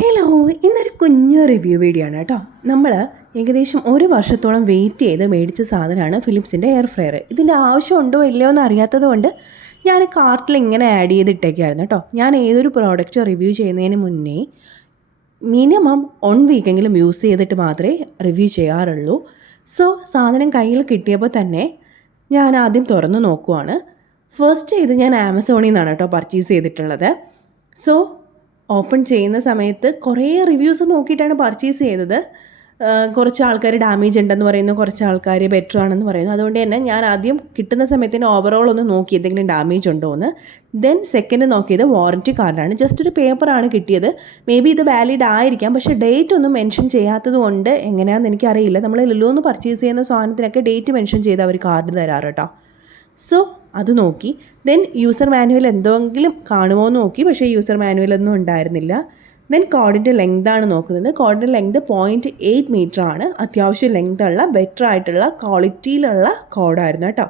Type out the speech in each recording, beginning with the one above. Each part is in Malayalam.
ഹലോ ഇന്നൊരു കുഞ്ഞു റിവ്യൂ വീഡിയോ ആണ് കേട്ടോ നമ്മൾ ഏകദേശം ഒരു വർഷത്തോളം വെയിറ്റ് ചെയ്ത് മേടിച്ച സാധനമാണ് ഫിലിപ്സിന്റെ എയർ ഫ്രയർ ഇതിന്റെ ആവശ്യമുണ്ടോ ഇല്ലയോ എന്ന് അറിയാത്തത് കൊണ്ട് ഞാൻ കാർട്ടിൽ ഇങ്ങനെ ആഡ് ചെയ്തിട്ടേക്കായിരുന്നു കേട്ടോ ഞാൻ ഏതൊരു പ്രോഡക്റ്റ് റിവ്യൂ ചെയ്യുന്നതിന് മുന്നേ മിനിമം വൺ വീക്കെങ്കിലും യൂസ് ചെയ്തിട്ട് മാത്രമേ റിവ്യൂ ചെയ്യാറുള്ളൂ. സോ സാധനം കയ്യിൽ കിട്ടിയപ്പോൾ തന്നെ ഞാൻ ആദ്യം തുറന്ന് നോക്കുവാണ്. ഫസ്റ്റ് ഇത് ഞാൻ ആമസോണിൽ നിന്നാണ് കേട്ടോ പർച്ചേസ് ചെയ്തിട്ടുള്ളത്. സോ ഓപ്പൺ ചെയ്യുന്ന സമയത്ത് കുറേ റിവ്യൂസ് നോക്കിയിട്ടാണ് പർച്ചേസ് ചെയ്തത്. കുറച്ച് ആൾക്കാർ ഡാമേജ് ഉണ്ടെന്ന് പറയുന്നു കുറച്ച് ആൾക്കാർ ബെറ്റർ ആണെന്ന് പറയുന്നു. അതുകൊണ്ട് തന്നെ ഞാൻ ആദ്യം കിട്ടുന്ന സമയത്തിന് ഓവറോൾ ഒന്ന് നോക്കി എന്തെങ്കിലും ഡാമേജ് ഉണ്ടോ എന്ന്. ദെൻ സെക്കൻഡ് നോക്കിയത് വാറന്റി കാർഡാണ് ജസ്റ്റ് ഒരു പേപ്പറാണ് കിട്ടിയത്. മേ ബി ഇത് വാലിഡ് ആയിരിക്കാം. പക്ഷേ ഡേറ്റ് ഒന്നും മെൻഷൻ ചെയ്യാത്തത് കൊണ്ട് എങ്ങനെയാണെന്ന് എനിക്കറിയില്ല. നമ്മൾ ലുലു എന്ന് പർച്ചേസ് ചെയ്യുന്ന സാധനത്തിനൊക്കെ ഡേറ്റ് മെൻഷൻ ചെയ്ത് അവർ കാർഡ് തരാറ് കേട്ടോ. സോ അത് നോക്കി. ദെൻ യൂസർ മാനുവൽ എന്തെങ്കിലും കാണുമോ എന്ന് നോക്കി. പക്ഷേ യൂസർ മാനുവൽ ഒന്നും ഉണ്ടായിരുന്നില്ല. ദെൻ കോഡിന്റെ ലെങ്ത് ആണ് നോക്കുന്നത്. കോഡിന്റെ ലെങ്ത് പോയിന്റ് എയ്റ്റ് മീറ്റർ ആണ്. അത്യാവശ്യം ലെങ്ത് ഉള്ള ബെറ്റർ ആയിട്ടുള്ള ക്വാളിറ്റിയിലുള്ള കോഡായിരുന്നു കേട്ടോ.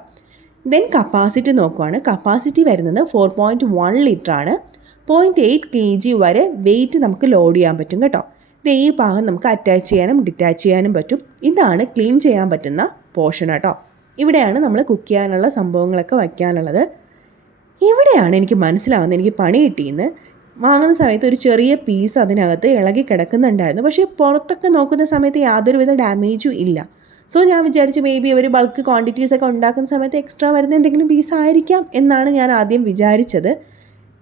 ദെൻ കപ്പാസിറ്റി നോക്കുവാണ്. കപ്പാസിറ്റി വരുന്നത് ഫോർ പോയിന്റ് വൺ ലിറ്റർ ആണ്. പോയിന്റ് എയ്റ്റ് കെ ജി വരെ വെയിറ്റ് നമുക്ക് ലോഡ് ചെയ്യാൻ പറ്റും കേട്ടോ. ഇത് ഈ ഭാഗം നമുക്ക് അറ്റാച്ച് ചെയ്യാനും ഡിറ്റാച്ച് ചെയ്യാനും പറ്റും. ഇതാണ് ക്ലീൻ ചെയ്യാൻ പറ്റുന്ന പോർഷൻ കേട്ടോ. ഇവിടെയാണ് നമ്മൾ കുക്ക് ചെയ്യാനുള്ള സംഭവങ്ങളൊക്കെ വയ്ക്കാനുള്ളത്. ഇവിടെയാണ് എനിക്ക് മനസ്സിലാവുന്നത് എനിക്ക് പണി കിട്ടിയെന്ന്. വാങ്ങുന്ന സമയത്ത് ഒരു ചെറിയ പീസ് അതിനകത്ത് ഇളകി കിടക്കുന്നുണ്ടായിരുന്നു. പക്ഷേ പുറത്തൊക്കെ നോക്കുന്ന സമയത്ത് യാതൊരുവിധ ഡാമേജും ഇല്ല. സോ ഞാൻ വിചാരിച്ചു മേ ബി അവർ ബൾക്ക് ക്വാണ്ടിറ്റീസ് ഒക്കെ ഉണ്ടാക്കുന്ന സമയത്ത് എക്സ്ട്രാ വരുന്ന എന്തെങ്കിലും പീസ് ആയിരിക്കാം എന്നാണ് ഞാൻ ആദ്യം വിചാരിച്ചത്.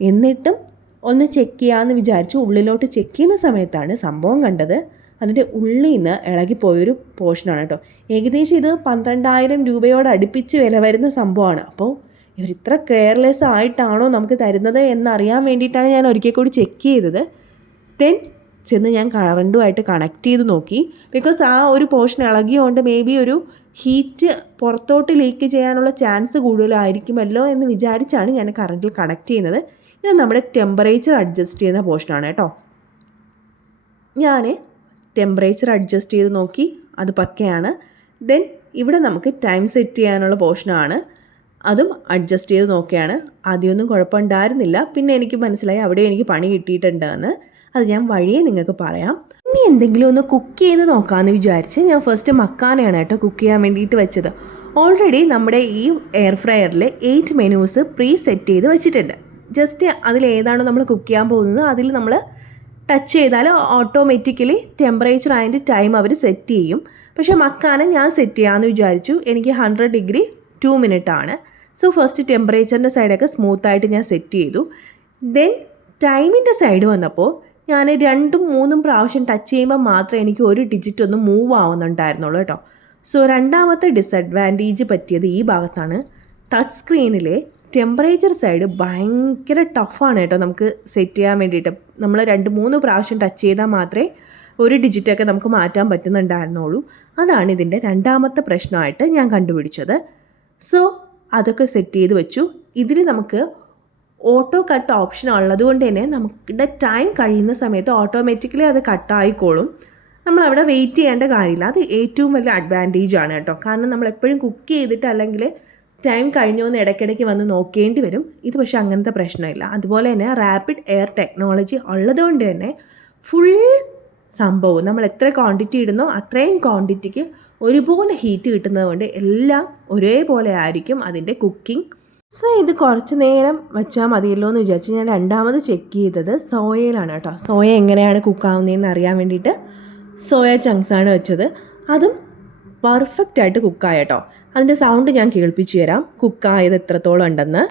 എന്നിട്ടും ഒന്ന് ചെക്ക് ചെയ്യാമെന്ന് വിചാരിച്ചു. ഉള്ളിലോട്ട് ചെക്ക് ചെയ്യുന്ന സമയത്താണ് സംഭവം കണ്ടത്. അതിന്റെ ഉള്ളിൽ നിന്ന് ഇളകിപ്പോയൊരു പോർഷനാണ് കേട്ടോ. ഏകദേശം ഇത് പന്ത്രണ്ടായിരം രൂപയോട് അടുപ്പിച്ച് വില വരുന്ന സംഭവമാണ്. അപ്പോൾ ഇവർ ഇത്ര കെയർലെസ് ആയിട്ടാണോ നമുക്ക് തരുന്നത് എന്നറിയാൻ വേണ്ടിയിട്ടാണ് ഞാൻ ഒരിക്കൽ കൂടി ചെക്ക് ചെയ്തത്. ദെൻ ചെന്ന് ഞാൻ കറണ്ടുമായിട്ട് കണക്ട് ചെയ്ത് നോക്കി. ബിക്കോസ് ആ ഒരു പോർഷൻ ഇളകിയോണ്ട് മേ ബി ഒരു ഹീറ്റ് പുറത്തോട്ട് ലീക്ക് ചെയ്യാനുള്ള ചാൻസ് കൂടുതലായിരിക്കുമല്ലോ എന്ന് വിചാരിച്ചാണ് ഞാൻ കറണ്ടിൽ കണക്ട് ചെയ്യുന്നത്. ഇത് നമ്മുടെ ടെമ്പറേച്ചർ അഡ്ജസ്റ്റ് ചെയ്യുന്ന പോർഷനാണ് കേട്ടോ. ഞാൻ ടെമ്പറേച്ചർ അഡ്ജസ്റ്റ് ചെയ്ത് നോക്കി അത് പക്കയാണ്. ദെൻ ഇവിടെ നമുക്ക് ടൈം സെറ്റ് ചെയ്യാനുള്ള പോർഷനാണ് അതും അഡ്ജസ്റ്റ് ചെയ്ത് നോക്കിയാണ്. ആദ്യമൊന്നും കുഴപ്പമുണ്ടായിരുന്നില്ല. പിന്നെ എനിക്ക് മനസ്സിലായി അവിടെ എനിക്ക് പണി കിട്ടിയിട്ടുണ്ടെന്ന്. അത് ഞാൻ വഴിയെ നിങ്ങൾക്ക് പറയാം. ഇനി എന്തെങ്കിലും ഒന്ന് കുക്ക് ചെയ്ത് നോക്കാമെന്ന് വിചാരിച്ച് ഞാൻ ഫസ്റ്റ് മക്കാനയാണ് കേട്ടോ കുക്ക് ചെയ്യാൻ വേണ്ടിയിട്ട് വെച്ചത്. ഓൾറെഡി നമ്മുടെ ഈ എയർ ഫ്രയറിൽ എയ്റ്റ് മെനൂസ് പ്രീ സെറ്റ് ചെയ്ത് വെച്ചിട്ടുണ്ട്. ജസ്റ്റ് അതിൽ ഏതാണോ നമ്മൾ കുക്ക് ചെയ്യാൻ പോകുന്നത്. അതിൽ നമ്മൾ ടച്ച് ചെയ്താൽ ഓട്ടോമാറ്റിക്കലി ടെമ്പറേച്ചർ ആൻഡ് ടൈം അവർ സെറ്റ് ചെയ്യും. പക്ഷേ മക്കാന ഞാൻ സെറ്റ് ചെയ്യാമെന്ന് വിചാരിച്ചു. എനിക്ക് ഹൺഡ്രഡ് ഡിഗ്രി ടു മിനിറ്റ് ആണ്. സോ ഫസ്റ്റ് ടെമ്പറേച്ചറിന്റെ സൈഡൊക്കെ സ്മൂത്തായിട്ട് ഞാൻ സെറ്റ് ചെയ്തു. ദെൻ ടൈമിന്റെ സൈഡ് വന്നപ്പോൾ ഞാൻ രണ്ടും മൂന്നും പ്രാവശ്യം ടച്ച് ചെയ്യുമ്പോൾ മാത്രമേ എനിക്ക് ഒരു ഡിജിറ്റ് ഒന്ന് മൂവ് ആവുന്നുണ്ടായിരുന്നുള്ളൂ കേട്ടോ. സോ രണ്ടാമത്തെ ഡിസഡ്വാന്റേജ് പറ്റിയത് ഈ ഭാഗത്താണ്. ടച്ച് സ്ക്രീനിലെ ടെമ്പറേച്ചർ സൈഡ് ഭയങ്കര ടഫാണ് കേട്ടോ നമുക്ക് സെറ്റ് ചെയ്യാൻ വേണ്ടിയിട്ട്. നമ്മൾ രണ്ട് മൂന്ന് പ്രാവശ്യം ടച്ച് ചെയ്താൽ മാത്രമേ ഒരു ഡിജിറ്റൊക്കെ നമുക്ക് മാറ്റാൻ പറ്റുന്നുണ്ടായിരുന്നുള്ളൂ. അതാണ് ഇതിന്റെ രണ്ടാമത്തെ പ്രശ്നമായിട്ട് ഞാൻ കണ്ടുപിടിച്ചത്. സോ അതൊക്കെ സെറ്റ് ചെയ്ത് വെച്ചു. ഇതിൽ നമുക്ക് ഓട്ടോ കട്ട് ഓപ്ഷൻ ഉള്ളത് കൊണ്ട് തന്നെ നമ്മുടെ ടൈം കഴിയുന്ന സമയത്ത് ഓട്ടോമാറ്റിക്കലി അത് കട്ടായിക്കോളും നമ്മളവിടെ വെയിറ്റ് ചെയ്യേണ്ട കാര്യമില്ല. അത് ഏറ്റവും വലിയ അഡ്വാന്റേജ് ആണ് കേട്ടോ. കാരണം നമ്മൾ എപ്പോഴും കുക്ക് ചെയ്തിട്ട് അല്ലെങ്കിൽ ടൈം കഴിഞ്ഞോ എന്ന് ഇടയ്ക്കിടയ്ക്ക് വന്ന് നോക്കേണ്ടി വരും. ഇത് പക്ഷേ അങ്ങനത്തെ പ്രശ്നമില്ല. അതുപോലെ തന്നെ റാപ്പിഡ് എയർ ടെക്നോളജി ഉള്ളതുകൊണ്ട് തന്നെ ഫുൾ സംഭവം നമ്മൾ എത്ര ക്വാണ്ടിറ്റി ഇടുന്നോ അത്രയും ക്വാണ്ടിറ്റിക്ക് ഒരുപോലെ ഹീറ്റ് കിട്ടുന്നത് കൊണ്ട് എല്ലാം ഒരേപോലെ ആയിരിക്കും അതിന്റെ കുക്കിംഗ് സോ ഇത് കുറച്ച് നേരം വെച്ചാൽ മതിയല്ലോ എന്ന് വിചാരിച്ച് ഞാൻ രണ്ടാമത് ചെക്ക് ചെയ്തത് സോയയിലാണ് കേട്ടോ. സോയ എങ്ങനെയാണ് കുക്കാവുന്നതെന്ന് അറിയാൻ വേണ്ടിയിട്ട് സോയ ചങ്ക്സാണ് വെച്ചത്. അതും പെർഫെക്റ്റ് ആയിട്ട് കുക്കായ കേട്ടോ. അതിന്റെ സൗണ്ട് ഞാൻ കേൾപ്പിച്ചു തരാം. കുക്കായത് എത്രത്തോളം ഉണ്ടെന്ന്.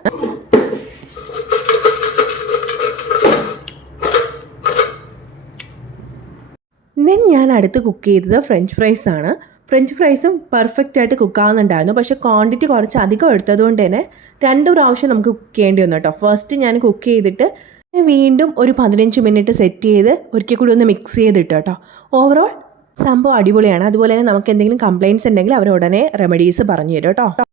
ദെൻ ഞാൻ അടുത്ത് കുക്ക് ചെയ്തത് ഫ്രഞ്ച് ഫ്രൈസ് ആണ്. ഫ്രഞ്ച് ഫ്രൈസും പെർഫെക്റ്റ് ആയിട്ട് കുക്ക് കുക്കാവുന്നുണ്ടായിരുന്നു പക്ഷേ ക്വാണ്ടിറ്റി കുറച്ച് അധികം എടുത്തതുകൊണ്ട് തന്നെ രണ്ട് പ്രാവശ്യം നമുക്ക് കുക്ക് ചെയ്യേണ്ടി വന്നു കേട്ടോ. ഫസ്റ്റ് ഞാൻ കുക്ക് ചെയ്തിട്ട് വീണ്ടും ഒരു പതിനഞ്ച് മിനിറ്റ് സെറ്റ് ചെയ്ത് ഒരിക്കൽ കൂടി ഒന്ന് മിക്സ് ചെയ്തിട്ട് കേട്ടോ. ഓവറോൾ സംഭവം അടിപൊളിയാണ്. അതുപോലെ തന്നെ നമുക്ക് എന്തെങ്കിലും കംപ്ലയിൻസ് ഉണ്ടെങ്കിൽ അവർ ഉടനെ റെമഡീസ് പറഞ്ഞു തരും കേട്ടോ.